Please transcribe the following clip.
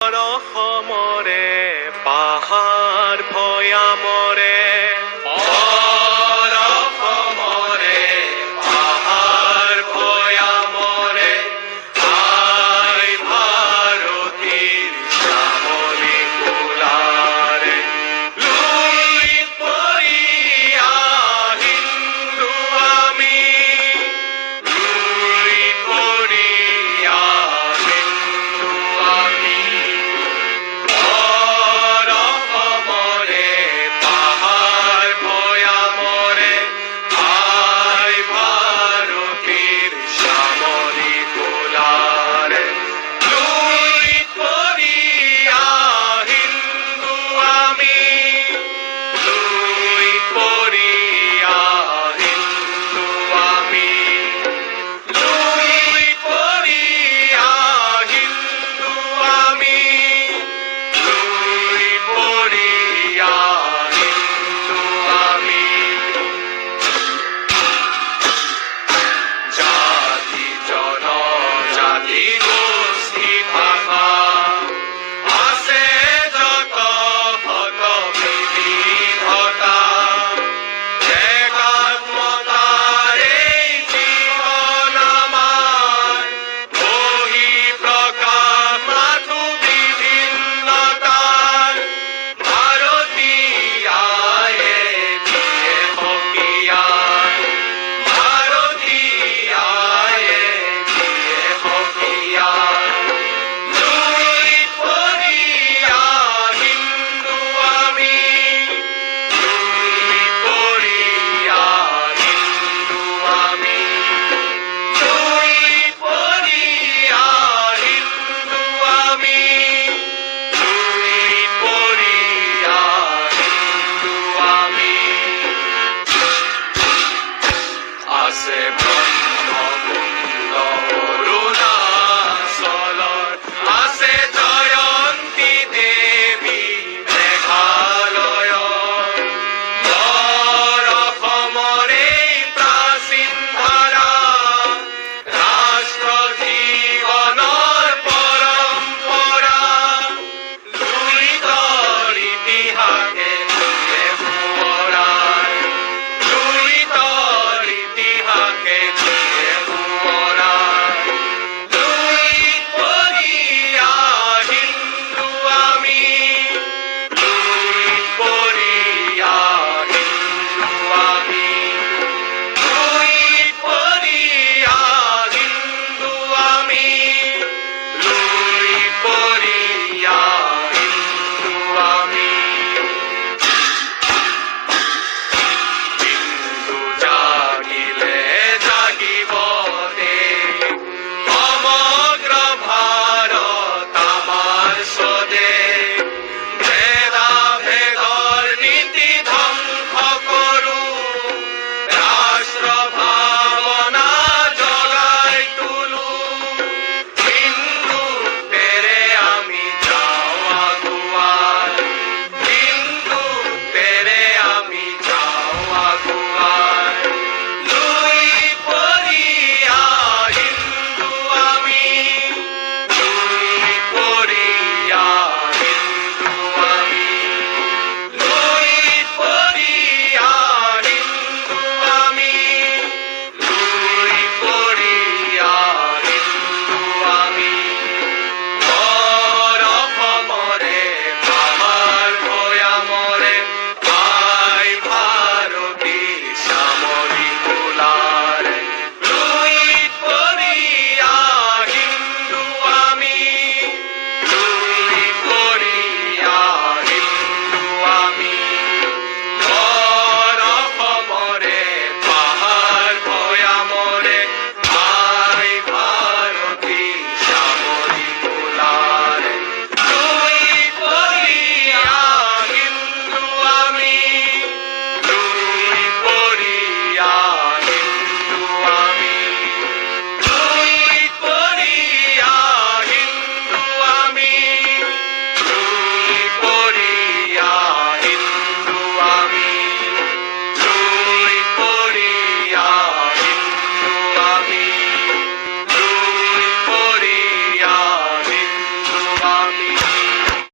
অসমৰে পাহাৰ ভৈয়ামৰে অসমৰে পাহাৰ ভৈয়ামৰে আই ভাৰতীৰ শ্যামলী কুলাৰে লুই পৰিয়া হিন্দু আমি লুই পৰিয়া হিন্দু আমি অসমৰে পাহাৰ ভৈয়ামৰে আই ভাৰতীৰ শ্যামলী কুলাৰে লুই পৰিয়া হিন্দু আমি লুই পৰিয়া হিন্দু আমি লুই পৰিয়া হিন্দু আমি লুই পৰিয়া হিন্দু আমি জাতি জনজাতি গোষ্ঠী ভাষা আছে যত শত বিবিধতা একাত্মতাৰে জীৱন আমাৰ বহি প্ৰকাশ মাথো বিভিন্নতাৰ ভাৰতীয়ায়ে দিয়ে সকিয়াৰ ভাৰতীয়ায়ে দিয়ে সকিয়াৰ লুই পৰিয়া হিন্দু আমি লুই পৰিয়া হিন্দু আমি লুই পৰিয়া হিন্দু আমি লুই পৰিয়া হিন্দু আমি আছে ব্ৰহ্মকুণ্ড অৰুণাচলৰ আছে জয়ন্তী দেৱী মেঘালয়ৰ অসমৰে প্ৰাচীন ধাৰা ৰাষ্ট্ৰ জীৱনৰ পৰম্পৰা লুইতৰ ইতিহাসে দিয়ে সোঁৱৰাই লুইতৰ ইতিহাসে দিয়ে সোঁৱৰাই লুই পৰিয়া হিন্দু আমি লুই পৰিয়া হিন্দু আমি লুই পৰিয়া হিন্দু আমি লুই পৰিয়া হিন্দু আমি হিন্দু জাগিলে জাগিব দেশ সমগ্ৰ ভাৰত আমাৰ স্বদেশ ভেদাভেদৰ নীতি ধ্বংস কৰো ৰাষ্ট্ৰ ভাৱনা জগাই তোলো হিন্দুত্বেৰে আমি যাওঁ আগুৱাই হিন্দুত্বেৰে আমি যাওঁ আগুৱাই লুই পৰিয়া হিন্দু আমি লুই পৰিয়া হিন্দু আমি লুই পৰিয়া হিন্দু আমি লুই পৰিয়া হিন্দু আমি অসমৰে পাহাৰ ভৈয়ামৰে আই ভাৰতীৰ শ্যামলী কুলাৰে লুই পৰিয়া হিন্দু আমি লুই পৰিয়া হিন্দু আমি অসমৰে পাহাৰ ভৈয়ামৰে আই ভাৰতীৰ শ্যামলী কুলাৰে লুই পৰিয়া হিন্দু আমি লুই পৰিয়া হিন্দু আমি লুই পৰিয়া হিন্দু আমি লুই পৰিয়া হিন্দু আমি লুই পৰিয়া হিন্দু আমি লুই পৰিয়া হিন্দু আমি